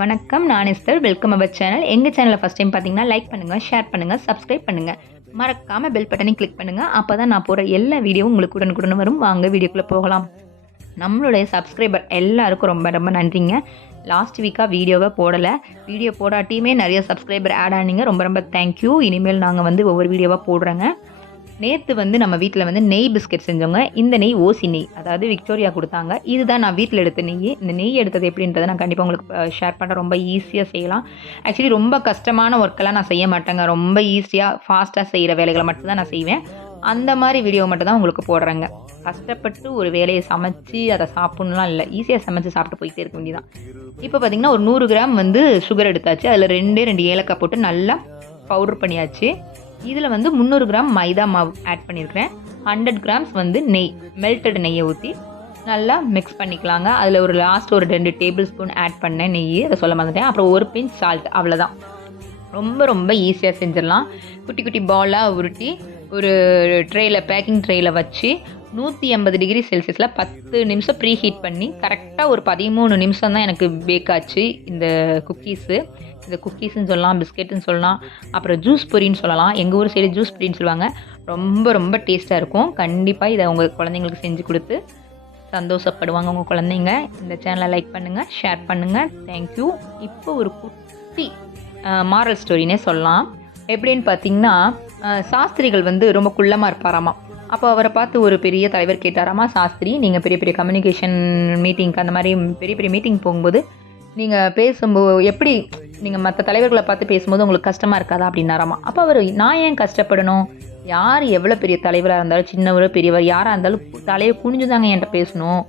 வணக்கம். நான் Esther. Welcome அவர் channel. எங்க சேனலை ஃபர்ஸ்ட் டைம் பார்த்தீங்கன்னா, லைக் பண்ணுங்க, ஷேர் பண்ணுங்க, சப்ஸ்கிரைப் பண்ணுங்க. மறக்காம பெல் பட்டனையும் கிளிக் பண்ணுங்க. அப்பதான் நான் போடுற எல்லா வீடியோவும் உங்களுக்கு உடனுக்குடன் வரும். வாங்க வீடியோக்குள்ள போகலாம். நம்மளுடைய சப்ஸ்கிரைபர் எல்லாருக்கும் ரொம்ப ரொம்ப நன்றிங்க. லாஸ்ட் வீக்காக வீடியோவை போடலை. வீடியோ போடாட்டியுமே நிறைய சப்ஸ்கிரைபர் ஆட் ஆனீங்க. ரொம்ப ரொம்ப தேங்க்யூ. இனிமேல் நாங்கள் ஒவ்வொரு வீடியோவாக போடுறேங்க. நேற்று நம்ம வீட்டில் நெய் பிஸ்கெட் செஞ்சோங்க. இந்த நெய் ஓசி நெய், அதாவது விக்டோரியா கொடுத்தாங்க. இதுதான் நான் வீட்டில் எடுத்த நெய். இந்த நெய் எடுத்தது எப்படின்றத நான் கண்டிப்பாக உங்களுக்கு ஷேர் பண்ணுறேன். ரொம்ப ஈஸியாக செய்யலாம். ஆக்சுவலி ரொம்ப கஷ்டமான ஒர்க்கெல்லாம் நான் செய்ய மாட்டேங்க. ரொம்ப ஈஸியாக ஃபாஸ்ட்டாக செய்கிற வேலைகளை மட்டும்தான் நான் செய்வேன். அந்த மாதிரி வீடியோ மட்டும் தான் உங்களுக்கு போடுறேங்க. கஷ்டப்பட்டு ஒரு வேலையை சமைச்சு அதை சாப்பிட்ணுலாம் இல்லை. ஈஸியாக சமைச்சு சாப்பிட்டு போயிட்டே இருக்க வேண்டியதான். இப்போ பார்த்தீங்கன்னா ஒரு 100 கிராம் சுகர் எடுத்தாச்சு. அதில் 2 ஏலக்காய் போட்டு நல்லா பவுடர் பண்ணியாச்சு. இதில் 300 கிராம் மைதா மாவு ஆட் பண்ணியிருக்கிறேன். 100 கிராம்ஸ் நெய், மெல்டட் நெய்யை ஊற்றி நல்லா மிக்ஸ் பண்ணிக்கலாங்க. அதில் ஒரு 2 டேபிள் ஸ்பூன் ஆட் பண்ணேன் நெய், அதை சொல்ல மறந்துட்டேன். அப்புறம் ஒரு பிஞ்ச் சால்ட், அவ்வளோதான். ரொம்ப ரொம்ப ஈஸியாக செஞ்சிடலாம். குட்டி குட்டி பாலாக உருட்டி ஒரு ட்ரேயில், பேக்கிங் ட்ரேயில் வச்சு 180 டிகிரி செல்சியஸில் 10 நிமிஷம் ப்ரீ ஹீட் பண்ணி கரெக்டாக ஒரு 13 நிமிஷம் தான் எனக்கு பேக் ஆச்சு இந்த குக்கீஸு. இந்த குக்கீஸ்ன்னு சொல்லலாம், பிஸ்கெட்டுன்னு சொல்லலாம், அப்புறம் ஜூஸ் பொரின்னு சொல்லலாம். எங்கள் ஊர் சைடு ஜூஸ் பொரின்னு சொல்லுவாங்க. ரொம்ப ரொம்ப டேஸ்ட்டாக இருக்கும். கண்டிப்பாக இதை உங்கள் குழந்தைங்களுக்கு செஞ்சு கொடுத்து சந்தோஷப்படுவாங்க உங்கள் குழந்தைங்க. இந்த சேனலை லைக் பண்ணுங்கள், ஷேர் பண்ணுங்கள். தேங்க்யூ. இப்போ ஒரு குட்டி மாரல் ஸ்டோரினே சொல்லலாம். எப்படின்னு பார்த்தீங்கன்னா, சாஸ்திரிகள் ரொம்ப குள்ளமாக இருப்பாராமா. அப்போ அவரை பார்த்து ஒரு பெரிய தலைவர் கேட்டாராமா, சாஸ்திரி, நீங்கள் பெரிய பெரிய கம்யூனிகேஷன் மீட்டிங்க்கு அந்த மாதிரி பெரிய பெரிய மீட்டிங் போகும்போது நீங்கள் பேசும்போது எப்படி நீங்கள் மற்ற தலைவர்களை பார்த்து பேசும்போது உங்களுக்கு கஷ்டமாக இருக்காதா அப்படின்னாராமா. அப்போ அவர், நான் ஏன் கஷ்டப்படணும்? யார் எவ்வளோ பெரிய தலைவராக இருந்தாலும், சின்னவரோ பெரியவர் யாராக இருந்தாலும் தலையை குனிஞ்சு தாங்க என்கிட்ட பேசணும்.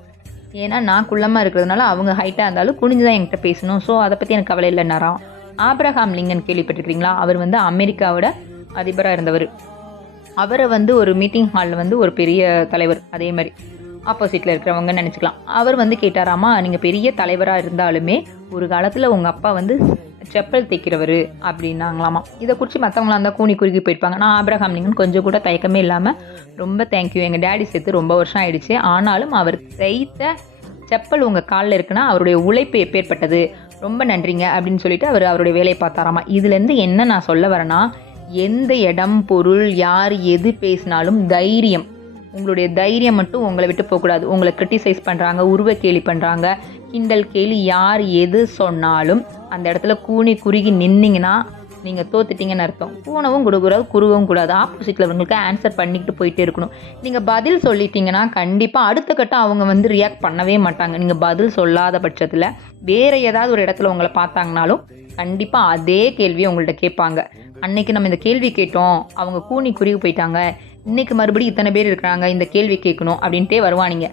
ஏன்னா நான் குள்ளமாக இருக்கிறதுனால அவங்க ஹைட்டாக இருந்தாலும் குனிஞ்சு தான் என்கிட்ட பேசணும். ஸோ அதை பற்றி எனக்கு கவலை இல்லைன்னாராம். ஆப்ரஹாம் லிங்கன் கேள்விப்பட்டிருக்கீங்களா? அவர் அமெரிக்காவோட அதிபராக இருந்தவர். அவரை ஒரு மீட்டிங் ஹாலில் ஒரு பெரிய தலைவர், அதே மாதிரி ஆப்போசிட்டில் இருக்கிறவங்க நினச்சிக்கலாம். அவர் கேட்டாராமா, நீங்கள் பெரிய தலைவராக இருந்தாலுமே ஒரு காலத்தில் உங்கள் அப்பா செப்பல் தைக்கிறவர் அப்படின்னாங்களாமா. இதை குறித்து மற்றவங்களாம் இருந்தால் கூனி குறுக்கி போயிருப்பாங்க. நான் ஆப்ரஹாம் லிங்கன் கொஞ்சம் கூட தயக்கமே இல்லாமல், ரொம்ப தேங்க்யூ, எங்கள் டேடி சேர்த்து ரொம்ப வருஷம் ஆயிடுச்சு, ஆனாலும் அவர் தைத்த செப்பல் உங்கள் காலில் இருக்குன்னா அவருடைய உழைப்பு எப்பேற்பட்டது, ரொம்ப நன்றிங்க அப்படின்னு சொல்லிட்டு அவர் அவருடைய வேலையை பார்த்தாராமா. இதுலேருந்து என்ன நான் சொல்ல வரேன்னா, எந்த இடம், பொருள், யார் எது பேசினாலும் தைரியம், உங்களுடைய தைரியம் மட்டும் உங்களை விட்டு போகக்கூடாது. உங்களை கிரிட்டிசைஸ் பண்ணுறாங்க, உருவ கேலி பண்ணுறாங்க, கிண்டல் கேலி, யார் எது சொன்னாலும் அந்த இடத்துல கூனி குறுகி நின்னீங்கன்னா நீங்கள் தோத்துட்டீங்கன்னு அர்த்தம். கூனவும் கொடுக்கூடாது, குறுகவும் கூடாது. ஆப்போசிட்டில் அவங்களுக்கு ஆன்சர் பண்ணிக்கிட்டு போயிட்டே இருக்கணும். நீங்கள் பதில் சொல்லிட்டீங்கன்னா கண்டிப்பாக அடுத்த கட்டம் அவங்க ரியாக்ட் பண்ணவே மாட்டாங்க. நீங்கள் பதில் சொல்லாத பட்சத்தில் வேறு ஏதாவது ஒரு இடத்துல உங்களை பார்த்தாங்கனாலும் கண்டிப்பாக அதே கேள்வியை உங்கள்கிட்ட கேட்பாங்க. அன்னைக்கு நம்ம இந்த கேள்வி கேட்டோம், அவங்க கூனி குறுகி போயிட்டாங்க, இன்றைக்கி மறுபடியும் இத்தனை பேர் இருக்கிறாங்க, இந்த கேள்வி கேட்கணும் அப்படின்ட்டே வருவானிங்க.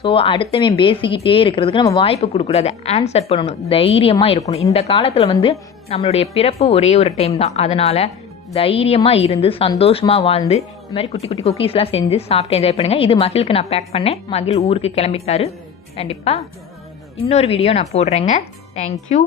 ஸோ அடுத்தவன் பேசிக்கிட்டே இருக்கிறதுக்கு நம்ம வாய்ப்பு கொடுக்கக்கூடாது, ஆன்சர் பண்ணணும், தைரியமாக இருக்கணும். இந்த காலத்தில் நம்மளுடைய பிறப்பு ஒரே ஒரு டைம் தான். அதனால் தைரியமாக இருந்து சந்தோஷமாக வாழ்ந்து இந்த மாதிரி குட்டி குட்டி குக்கீஸ்லாம் செஞ்சு சாப்பிட்டு என்ஜாய் பண்ணுங்கள். இது மகிழுக்கு நான் பேக் பண்ணேன். மகிழ் ஊருக்கு கிளம்பிட்டாரு. கண்டிப்பாக இன்னொரு வீடியோ நான் போடுறேங்க. தேங்க்யூ.